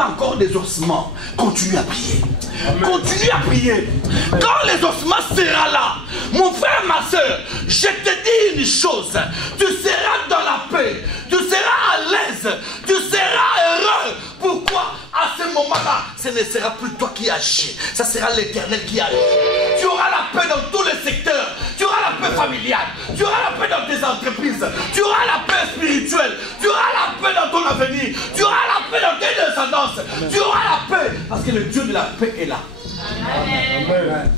pas encore des ossements, continue à prier. Continue à prier. Quand les ossements seront là, mon frère, ma soeur, je te dis une chose. Tu seras dans la paix. Tu seras à l'aise. Tu seras heureux. Pourquoi? À ce moment-là, ce ne sera plus toi qui agis. Ça sera l'Éternel qui agit. Tu auras la paix dans tous les secteurs. Tu auras la paix familiale. Tu auras la paix dans tes entreprises. Tu auras la paix spirituelle. Tu auras la paix dans ton avenir. Tu auras la paix dans tes descendances. Tu auras la paix parce que le Dieu de la paix est là. Amen.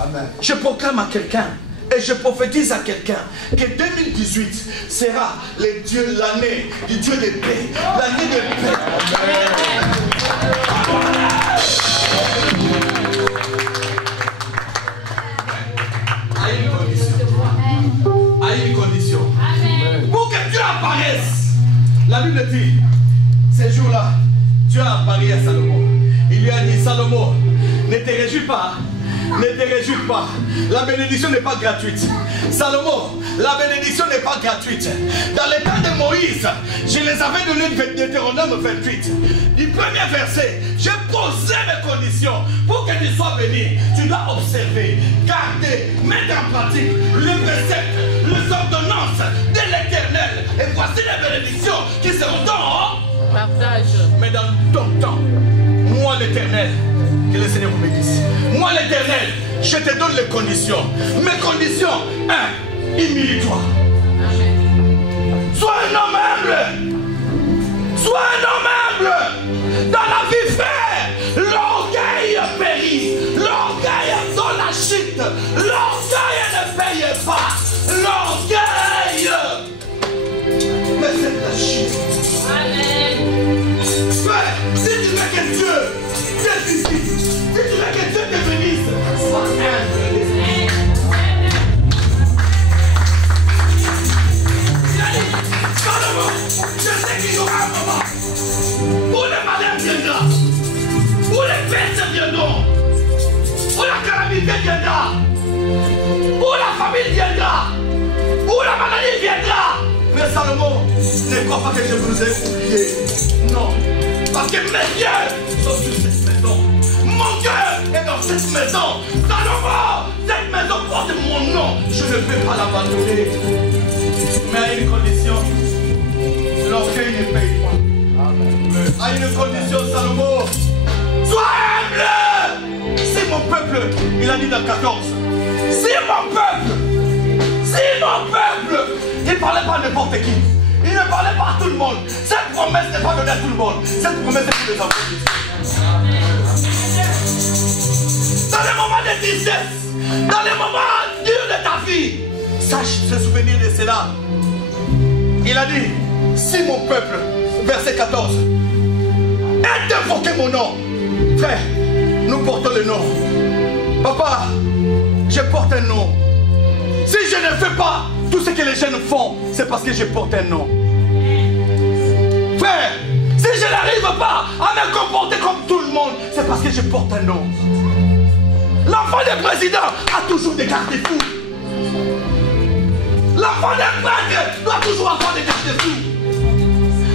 Amen. Je proclame à quelqu'un et je prophétise à quelqu'un que 2018 sera l'année du Dieu de paix. L'année de paix. À une condition. Pour que Dieu apparaisse. La Bible dit, ces jours-là, Dieu a apparu à Salomon. Il lui a dit, Salomon, ne te réjouis pas. Ne te réjouis pas. La bénédiction n'est pas gratuite. Salomon, la bénédiction n'est pas gratuite. Dans le temps de Moïse, je les avais donné Deutéronome 28. Du premier verset, j'ai posé mes conditions pour que tu sois béni. Tu dois observer, garder, mettre en pratique les préceptes, les ordonnances de l'Éternel. Et voici les bénédictions qui seront dans partage. Mais dans ton temps, moi l'Éternel, que le Seigneur vous bénisse. Moi l'Éternel, je te donne les conditions. Mes conditions, 1, humilie-toi. Sois un homme humble. Sois un homme humble. Dans la vie fait, l'orgueil périt. L'orgueil dans la chute. L'orgueil ne paye pas. L'orgueil. Mais c'est la chute. Amen. Si tu veux que Dieu te visite, si tu veux que Dieu te bénisse, sois humble. Je sais qu'il y aura un moment où le malheur viendra, où les pestes viendront, où la calamité viendra, où la famille viendra, où la maladie viendra. Mais Salomon, ne crois pas que je vous ai oublié. Non. Parce que mes yeux sont sur cette maison. Mon cœur est dans cette maison. Salomon, cette maison porte mon nom. Je ne peux pas l'abandonner. Mais à une condition. L'orgueil ne paye pas. À une condition, Salomon. Sois humble. C'est mon peuple. Il a dit dans 14. C'est mon peuple. C'est mon peuple. Il ne parlait pas à n'importe qui. Il ne parlait pas à tout le monde. Cette promesse n'est pas donnée à tout le monde. Cette promesse est pour les enfants. Dans les moments de tristesse, dans les moments durs de ta vie, sache se souvenir de cela. Il a dit, si mon peuple, verset 14, est invoqué mon nom, frère, nous portons le nom. Papa, je porte un nom. Si je ne fais pas tout ce que les jeunes font, c'est parce que je porte un nom. Frère, si je n'arrive pas à me comporter comme tout le monde, c'est parce que je porte un nom. L'enfant du président a toujours des garde-fous. L'enfant d'un prêtre doit toujours avoir des garde-fous.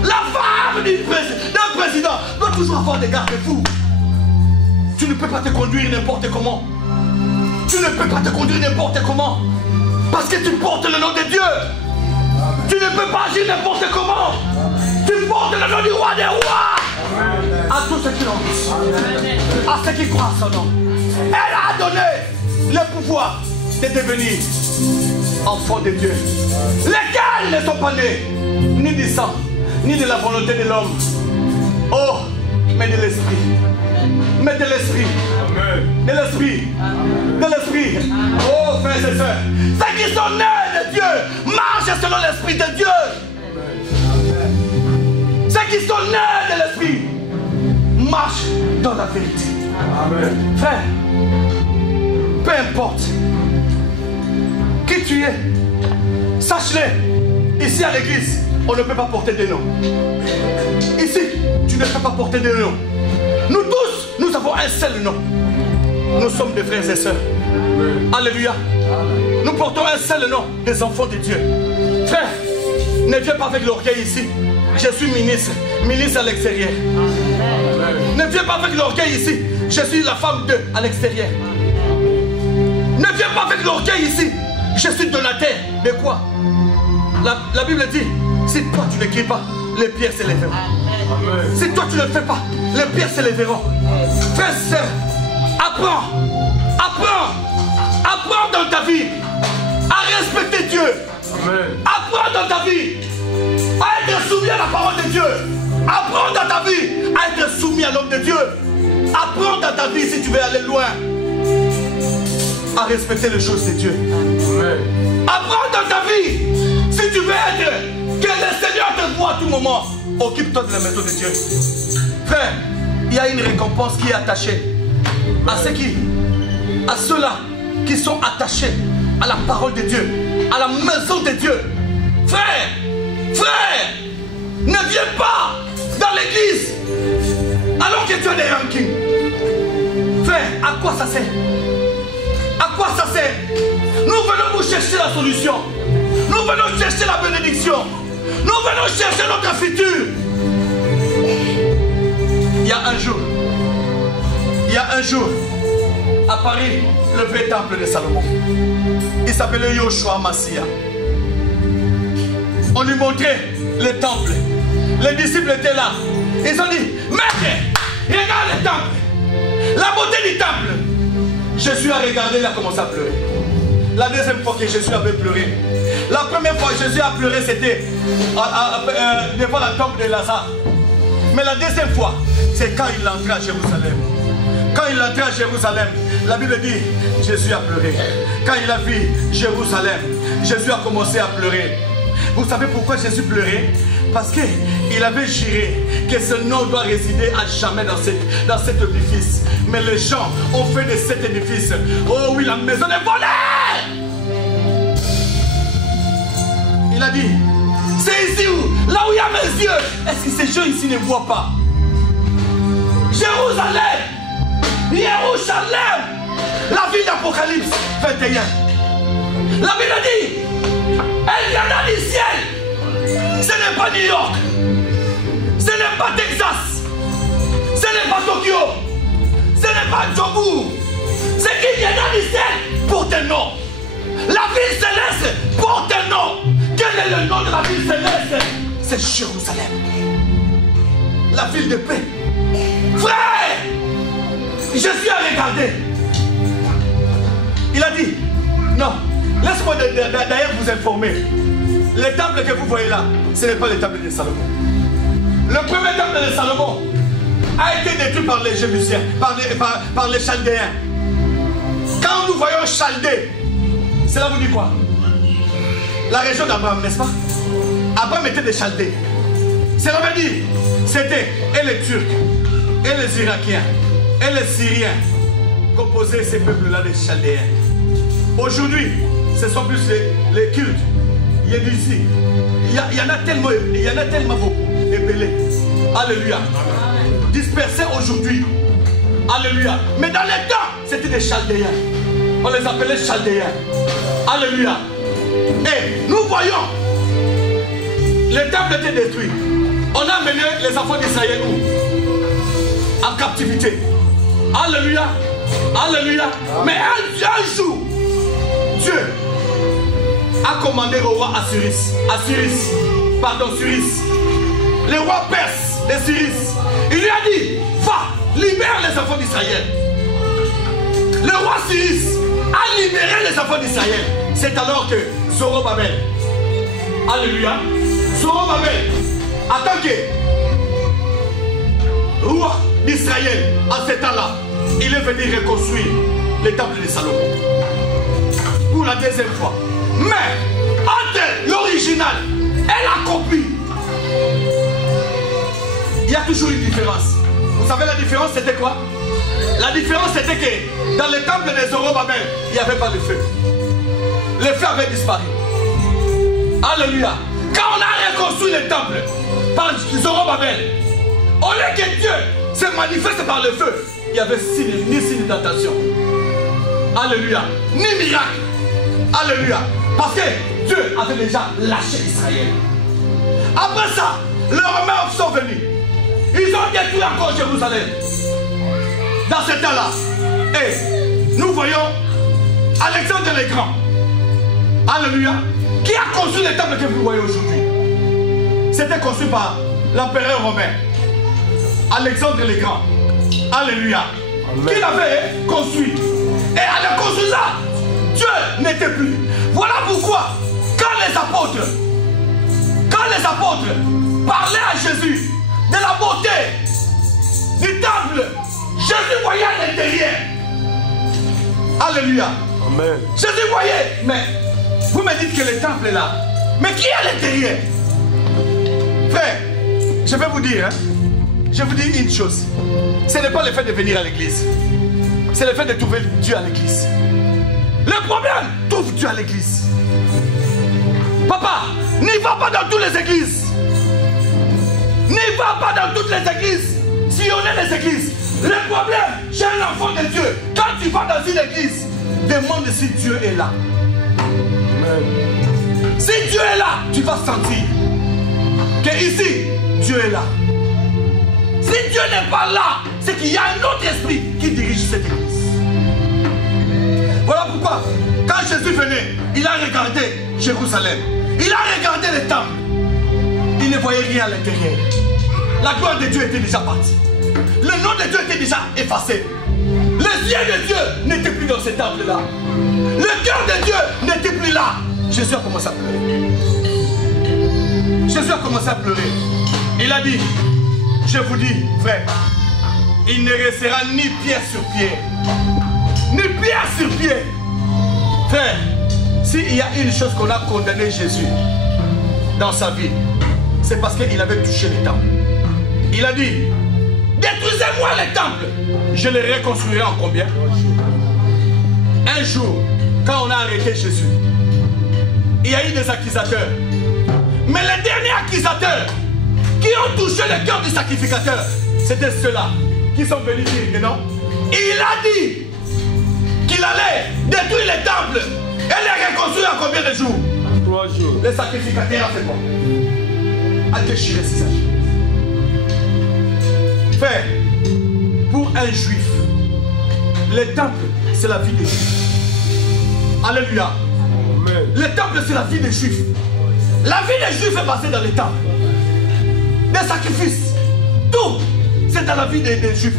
La femme d'un président doit toujours avoir des garde-fous. Tu ne peux pas te conduire n'importe comment. Tu ne peux pas te conduire n'importe comment. Parce que tu portes le nom de Dieu. Amen. Tu ne peux pas agir n'importe comment. Amen. Tu portes le nom du roi des rois. Amen. À tous ceux qui l'ont, à ceux qui croient en son nom. Elle a donné le pouvoir de devenir enfant de Dieu. Lesquels ne sont pas nés ni du sang, ni de la volonté de l'homme. Oh, mais de l'esprit. Mais de l'esprit. De l'esprit. De l'esprit. Oh, frères et sœurs. Ceux qui sont nés de Dieu marchent selon l'esprit de Dieu. Ceux qui sont nés de l'esprit marchent dans la vérité. Amen. Frère, peu importe qui tu es, sache-le. Ici à l'église, on ne peut pas porter de nom. Ici, tu ne peux pas porter de nom. Nous tous, nous avons un seul nom. Nous sommes des frères et sœurs. Alléluia. Nous portons un seul nom, des enfants de Dieu. Frère, ne viens pas avec l'orgueil ici. Je suis ministre. Ministre à l'extérieur. Ne viens pas avec l'orgueil ici. Je suis la femme de à l'extérieur. Ne viens pas avec l'orgueil ici. Je suis donateur. Mais quoi? La Bible dit, si toi tu ne cries pas, les pierres s'élèveront. Si toi tu ne le fais pas, les pierres s'élèveront. Frère, sœur, apprends. Apprends dans ta vie à respecter Dieu. Apprends dans ta vie à être soumis à la parole de Dieu. Apprends dans ta vie à être soumis à l'homme de Dieu. Apprends dans ta vie, si tu veux aller loin, à respecter les choses de Dieu. Apprends dans ta vie, si tu veux être, que le Seigneur te voit à tout moment. Occupe-toi de la maison de Dieu. Frère, il y a une récompense qui est attachée à ceux-là qui sont attachés à la parole de Dieu, à la maison de Dieu. Frère, ne viens pas dans l'église alors que tu as des rankings. Frère, à quoi ça sert? À quoi ça sert? Nous venons vous chercher la solution. Nous venons chercher la bénédiction. Nous venons chercher notre futur. Il y a un jour, à Paris, le vrai temple de Salomon. Il s'appelait Yoshua Massia. On lui montrait le temple. Les disciples étaient là. Ils ont dit, maître, regarde le temple. La beauté du temple. Jésus a regardé, il a commencé à pleurer. La deuxième fois que Jésus avait pleuré. La première fois que Jésus a pleuré, c'était devant la tombe de Lazare. Mais la deuxième fois, c'est quand il entrait à Jérusalem. Quand il entrait à Jérusalem, la Bible dit, Jésus a pleuré. Quand il a vu Jérusalem, Jésus a commencé à pleurer. Vous savez pourquoi Jésus pleurait? Parce qu'il avait juré que ce nom doit résider à jamais dans cet édifice. Mais les gens ont fait de cet édifice, oh oui, la maison est volée. Il a dit, c'est ici où, là où il y a mes yeux. Est-ce que ces gens ici ne voient pas? Jérusalem, Jérusalem, la ville d'Apocalypse 21. La Bible dit, elle viendra du ciel. Ce n'est pas New York, ce n'est pas Texas, ce n'est pas Tokyo, ce n'est pas Djobu. Ce qui viendra du ciel porte un nom. La ville céleste porte un nom. Quel est le nom de la ville céleste? C'est Jérusalem, la ville de paix. Frère, Jésus a regardé. Il a dit, non, laisse-moi d'ailleurs vous informer. Le temple que vous voyez là, ce n'est pas le temple de Salomon. Le premier temple de Salomon a été détruit par les Jébusiens, par les Chaldéens. Quand nous voyons Chaldée, cela vous dit quoi? La région d'Abraham, n'est-ce pas? Abraham était des Chaldées. Cela veut dire, c'était et les Turcs, et les Irakiens, et les Syriens composaient ces peuples-là des Chaldéens. Aujourd'hui, ce sont plus les cultes. Il y a d'ici. Il y en a tellement beaucoup épelés. Alléluia. Dispersés aujourd'hui. Alléluia. Mais dans les temps, c'était des Chaldéens. On les appelait Chaldéens. Alléluia. Et nous voyons, le temple était détruit. On a amené les enfants d'Israël où? En captivité. Alléluia. Alléluia. Mais un jour, Dieu a commandé au roi Cyrus, le roi perse de Cyrus. Il lui a dit, va, libère les enfants d'Israël. Le roi Cyrus a libéré les enfants d'Israël. C'est alors que Zorobabel, alléluia, Zorobabel, en tant que roi d'Israël, à cet temps-là, il est venu reconstruire le temple de Salomon. Pour la deuxième fois. Mais entre l'original et la copie, il y a toujours une différence. Vous savez la différence c'était quoi? La différence c'était que dans le temple de Zorobabel, il n'y avait pas de feu. Le feu avait disparu. Alléluia. Quand on a reconstruit le temple par Zorobabel, au lieu que Dieu se manifeste par le feu, il n'y avait ni signe d'attention. Alléluia. Ni miracle. Alléluia. Parce que Dieu avait déjà lâché Israël. Après ça, les Romains sont venus. Ils ont détruit encore Jérusalem. Dans ce temps-là. Et nous voyons Alexandre le Grand. Alléluia. Qui a construit le temple que vous voyez aujourd'hui? C'était construit par l'empereur romain. Alexandre le Grand. Alléluia. Qui l'avait construit. Et à la construire, Dieu n'était plus. Voilà pourquoi, quand les apôtres parlaient à Jésus de la beauté du temple, Jésus voyait à l'intérieur. Alléluia. Amen. Jésus voyait, mais vous me dites que le temple est là. Mais qui est à l'intérieur? Frère, je vais vous dire, je vous dis une chose. Ce n'est pas le fait de venir à l'église. C'est le fait de trouver Dieu à l'église. Le problème, trouve Dieu à l'église. Papa, n'y va pas dans toutes les églises. N'y va pas dans toutes les églises. Si on est les églises. Le problème, j'ai un enfant de Dieu. Quand tu vas dans une église, demande si Dieu est là. Amen. Si Dieu est là, tu vas sentir que ici, Dieu est là. Si Dieu n'est pas là, c'est qu'il y a un autre esprit qui dirige cette église. Voilà pourquoi, quand Jésus venait, il a regardé Jérusalem. Il a regardé le temple. Il ne voyait rien à l'intérieur. La gloire de Dieu était déjà partie. Le nom de Dieu était déjà effacé. Les yeux de Dieu n'étaient plus dans ce temple-là. Le cœur de Dieu n'était plus là. Jésus a commencé à pleurer. Jésus a commencé à pleurer. Il a dit, je vous dis, frère, il ne restera ni pierre sur pierre, ni pierre sur pierre. Frère, s'il y a une chose qu'on a condamné Jésus dans sa vie, c'est parce qu'il avait touché le temple. Il a dit, détruisez-moi le temple, je le reconstruirai en combien? Un jour, quand on a arrêté Jésus, il y a eu des accusateurs. Mais les derniers accusateurs qui ont touché le cœur du sacrificateur, c'était ceux-là qui sont venus dire que non. Il a dit qu'il allait détruire le temple et les reconstruire en combien de jours? 3 jours. Le sacrificateur a fait quoi? A déchiré ses âges. Frère, pour un juif, le temple, c'est la vie des juifs. Alléluia. Amen. Le temple, c'est la vie des juifs. La vie des juifs est basée dans le temple. Des sacrifices. Tout, c'est dans la vie des juifs.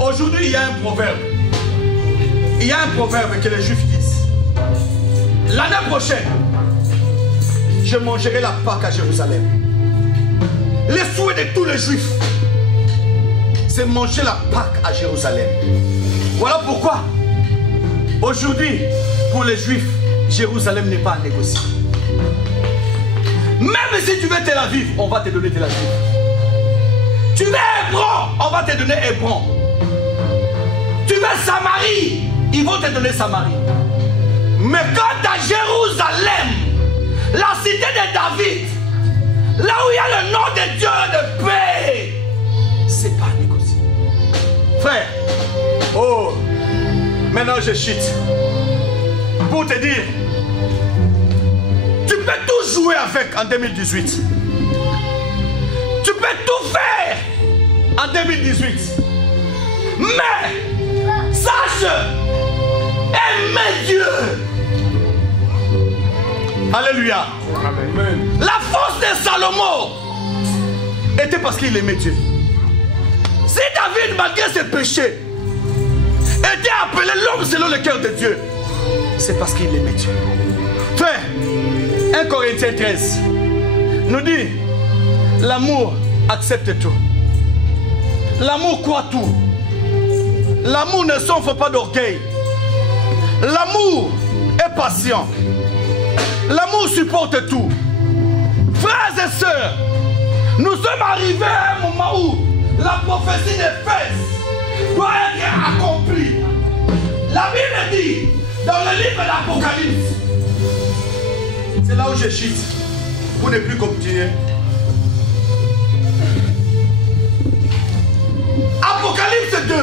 Aujourd'hui, il y a un proverbe. Il y a un proverbe que les juifs disent. L'année prochaine, je mangerai la Pâque à Jérusalem. Le souhait de tous les juifs, c'est manger la Pâque à Jérusalem. Voilà pourquoi, aujourd'hui, pour les juifs, Jérusalem n'est pas à négocier. Même si tu veux Tel Aviv, on va te donner Tel Aviv. Tu veux Hébron, on va te donner Hébron. Tu veux Samarie, ils vont te donner Samarie. Mais quant à Jérusalem, la cité de David, là où il y a le nom de Dieu de paix, c'est pas négocié. Frère, oh, maintenant je chute. Pour te dire, tu peux tout jouer avec en 2018. Tu peux tout faire en 2018. Mais, sache, aimer Dieu. Alléluia. Amen. La force de Salomon était parce qu'il aimait Dieu. Si David, malgré ses péchés, était appelé l'homme selon le cœur de Dieu, c'est parce qu'il aimait Dieu. Frère, 1 Corinthiens 13 nous dit, l'amour accepte tout. L'amour croit tout. L'amour ne s'enfle pas d'orgueil. L'amour est patient. L'amour supporte tout. Frères et sœurs, nous sommes arrivés à un moment où la prophétie d'Éphèse doit être accomplie. La Bible dit, dans le livre d'Apocalypse, c'est là où je chute pour ne plus continuer. Apocalypse 2.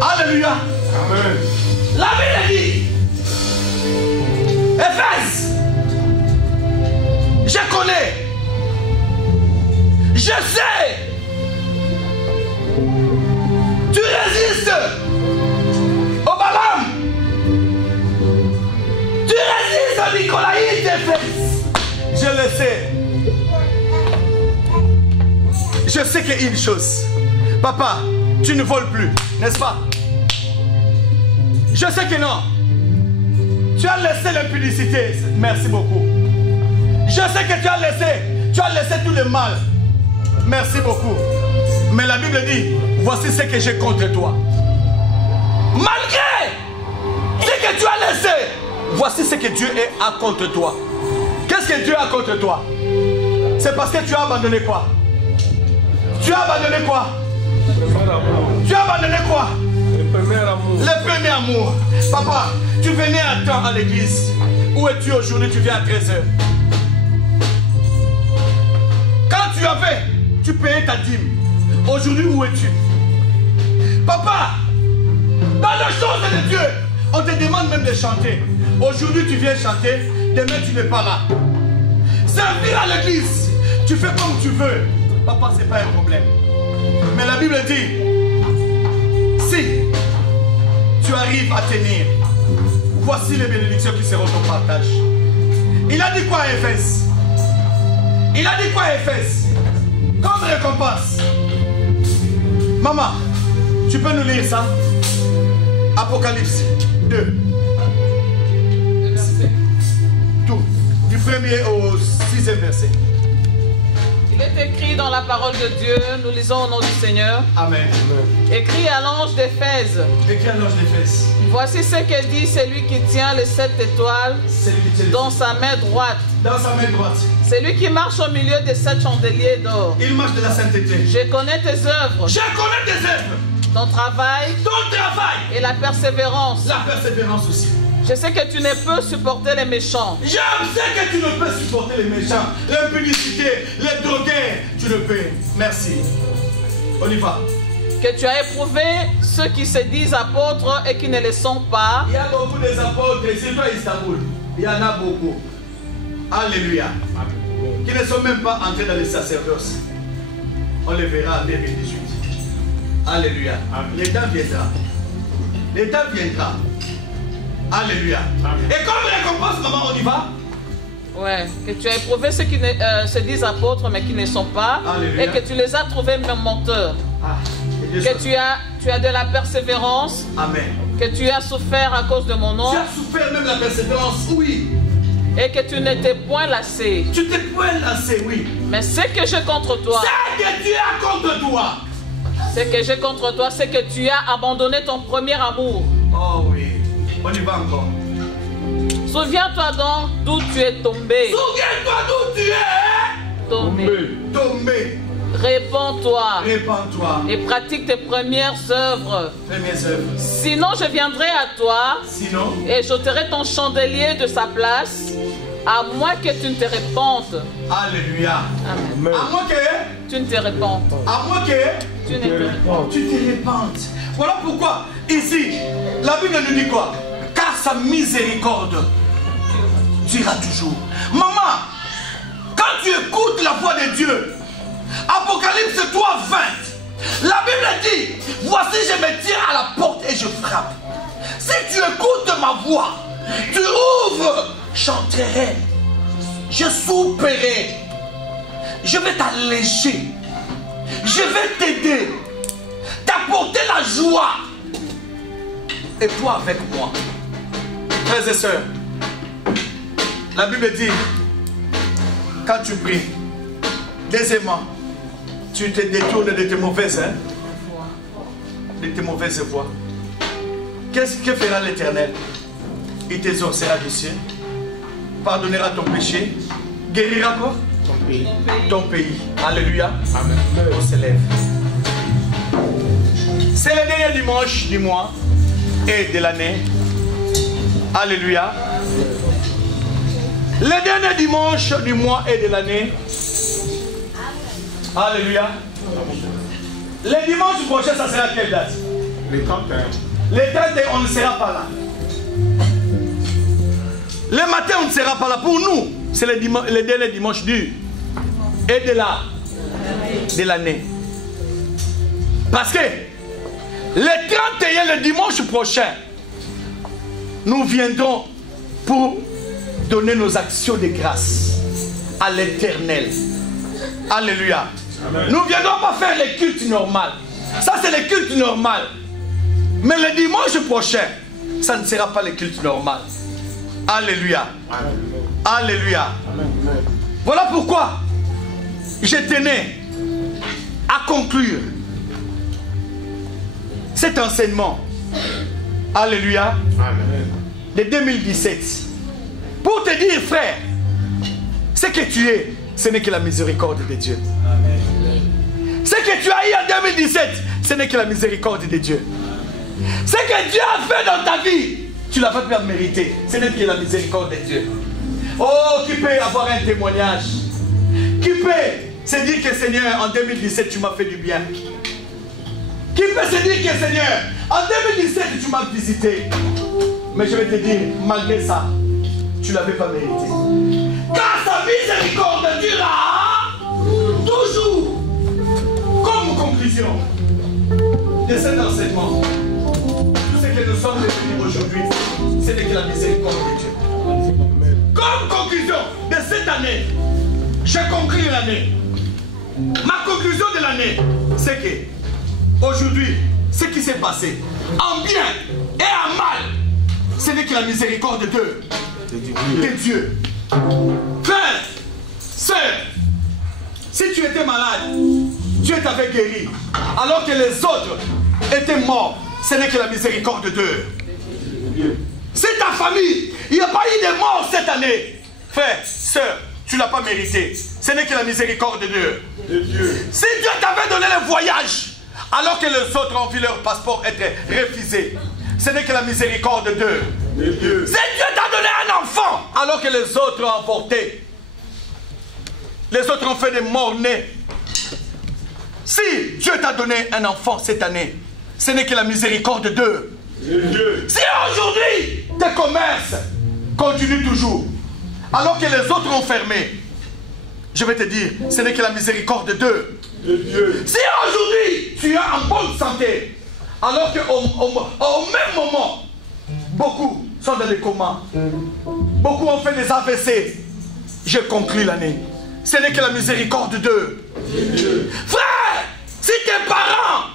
Alléluia. Amen. La Bible dit, Éphèse, je connais Tu résistes au Balaam. Tu résistes à Nicolaïde d'Éphèse. Je le sais. Je sais qu'il y a une chose. Papa, tu ne voles plus, n'est-ce pas? Je sais que non. Tu as laissé l'impudicité. Merci beaucoup. Je sais que tu as laissé tout le mal. Merci beaucoup. Mais la Bible dit, voici ce que j'ai contre toi. Malgré ce que tu as laissé, voici ce que Dieu a contre toi. Qu'est-ce que Dieu a contre toi? C'est parce que tu as abandonné quoi? Tu as abandonné quoi? Tu as abandonné quoi? Le premier amour. Papa, tu venais à temps à l'église. Où es-tu aujourd'hui? Tu viens à 13h. Quand tu payais ta dîme. Aujourd'hui, où es-tu? Papa, dans les choses de Dieu, on te demande même de chanter. Aujourd'hui, tu viens chanter. Demain, tu n'es pas là. Servir à l'église, tu fais comme tu veux. Papa, ce n'est pas un problème. Mais la Bible dit, si tu arrives à tenir, voici les bénédictions qui seront ton partage. Il a dit quoi à Éphèse? Il a dit quoi à Éphèse? Comme récompense. Maman, tu peux nous lire ça? Apocalypse 2. Tout. Du 1er au 6e verset. Il est écrit dans la parole de Dieu, nous lisons au nom du Seigneur. Amen. Écrit à l'ange d'Éphèse. Écrit à l'ange d'Éphèse. Voici ce que dit celui qui tient les 7 étoiles dans sa main droite. Dans sa main droite. C'est lui qui marche au milieu des 7 chandeliers d'or. Il marche de la sainteté. Je connais tes œuvres. Je connais tes œuvres. Ton travail. Ton travail. Et la persévérance. La persévérance aussi. Je sais que tu ne peux supporter les méchants. Je sais que tu ne peux supporter les méchants, l'impudicité, les drogués. Tu ne peux. Merci. On y va. Que tu as éprouvé ceux qui se disent apôtres et qui ne le sont pas. Il y a beaucoup d'apôtres, surtout à Istanbul. Il y en a beaucoup. Alléluia. Qui ne sont même pas entrés dans les sacerdoces. On les verra en 2018. Alléluia. Le temps viendra. Le temps viendra. Alléluia. Et comme récompense, maman, on y va? Ouais, que tu as éprouvé ceux qui se disent apôtres mais qui ne sont pas. Alléluia. Et que tu les as trouvés même menteurs. Que tu as de la persévérance. Amen. Que tu as souffert à cause de mon nom. Tu as souffert même la persévérance, oui. Et que tu n'étais point lassé. Tu t'es point lassé, oui. Mais ce que j'ai contre toi. Ce que tu as contre toi. Ce que j'ai contre toi, c'est que tu as abandonné ton premier amour. Oh oui. On y va encore. Souviens-toi donc d'où tu es tombé. Souviens-toi d'où tu es tombé. Répands-toi. Répands-toi. Et pratique tes premières œuvres. Premières œuvres. Sinon, je viendrai à toi. Sinon. Et j'ôterai ton chandelier de sa place. À moins que tu ne te répandes. Alléluia. Amen. À moins que tu ne te répandes. À moins que tu ne te répandes. Tu te répandes. Voilà pourquoi ici, la Bible nous dit quoi? Car sa miséricorde durera toujours. Maman, quand tu écoutes la voix de Dieu, Apocalypse 3, 20, la Bible dit, voici je me tiens à la porte et je frappe. Si tu écoutes ma voix, tu ouvres, chanterai, je souperai, je vais t'alléger, je vais t'aider, t'apporter la joie. Et toi avec moi. Frères et sœurs, la Bible dit, quand tu pries, deuxièmement, tu te détournes de tes mauvaises voies. Qu'est-ce que fera l'Éternel? Il t'exaucera du ciel, pardonnera ton péché, guérira quoi? Ton pays. Alléluia. Amen. On se lève. C'est le dernier dimanche du mois et de l'année. Alléluia. Le dernier dimanche du mois et de l'année. Alléluia. Le dimanche prochain, ça sera quelle date? Le 31. Le 31, on ne sera pas là. Le matin, on ne sera pas là. Pour nous, c'est le dernier dimanche du et de l'année. Parce que le 31, le dimanche prochain, nous viendrons pour donner nos actions de grâce à l'Éternel. Alléluia. Amen. Nous ne viendrons pas faire les cultes normaux. Ça, c'est les cultes normaux. Mais le dimanche prochain, ça ne sera pas les cultes normaux. Alléluia. Amen. Alléluia. Amen. Voilà pourquoi je tenais à conclure cet enseignement. Alléluia. Amen. De 2017. Pour te dire, frère, ce que tu es, ce n'est que la miséricorde de Dieu. Amen. Ce que tu as eu en 2017, ce n'est que la miséricorde de Dieu. Ce que Dieu a fait dans ta vie, tu ne l'as pas pu mériter. Ce n'est que la miséricorde de Dieu. Oh, qui peut avoir un témoignage? Qui peut se dire que Seigneur, en 2017, tu m'as fait du bien? Qui peut se dire que Seigneur, en 2017, tu m'as visité? Mais je vais te dire, malgré ça, tu ne l'avais pas mérité. Car sa miséricorde durera toujours. Comme conclusion de cet enseignement, tout ce que nous sommes devenus aujourd'hui, ce n'est que la miséricorde de Dieu. Comme conclusion de cette année, je conclue l'année. Ma conclusion de l'année, c'est que aujourd'hui, ce qui s'est passé, en bien et en mal, ce n'est que la miséricorde de Dieu. Frère, sœur, si tu étais malade, Dieu t'avait guéri, alors que les autres étaient morts, ce n'est que la miséricorde de Dieu. Si ta famille, il n'y a pas eu de mort cette année, frère, sœur, tu ne l'as pas mérité. Ce n'est que la miséricorde de Dieu. Si Dieu t'avait donné le voyage, alors que les autres ont vu leur passeport être refusé, ce n'est que la miséricorde de Dieu. Si Dieu t'a donné un enfant, alors que les autres ont avorté, les autres ont fait des morts-nés. Si Dieu t'a donné un enfant cette année, ce n'est que la miséricorde de Dieu. Si aujourd'hui, tes commerces continuent toujours, alors que les autres ont fermé, je vais te dire, ce n'est que la miséricorde de Dieu. Si aujourd'hui, tu es en bonne santé, alors qu'au même moment, beaucoup sont dans des comas, beaucoup ont fait des AVC, je conclue l'année. Ce n'est que la miséricorde de Dieu. Frère, si tes parents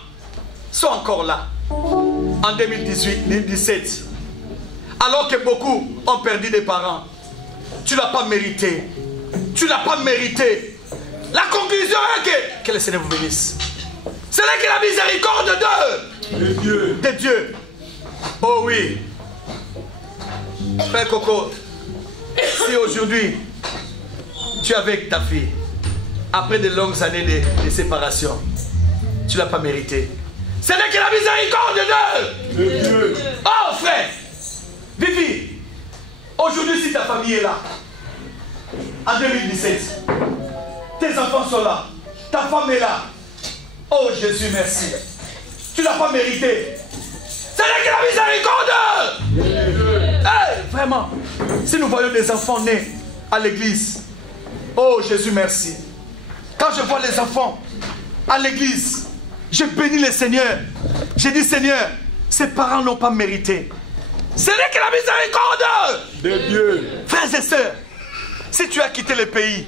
sont encore là, en 2018-2017, alors que beaucoup ont perdu des parents, tu ne l'as pas mérité. Tu ne l'as pas mérité. La conclusion est que le Seigneur vous bénisse. Ce n'est que la miséricorde de Dieu. Oh oui. Frère Coco, si aujourd'hui tu es avec ta fille, après de longues années de séparation, tu ne l'as pas mérité. Ce n'est que la miséricorde de Dieu. Oh frère, Vivi, aujourd'hui si ta famille est là, en 2017, tes enfants sont là, ta femme est là. Oh Jésus, merci. Tu ne l'as pas mérité. Ce n'est que la miséricorde de Dieu. Hey, vraiment, si nous voyons des enfants nés à l'église, oh Jésus, merci. Quand je vois les enfants à l'église, je bénis le Seigneur. Je dis Seigneur, ses parents n'ont pas mérité. Ce n'est que la miséricorde de Dieu. Frères et sœurs, si tu as quitté le pays,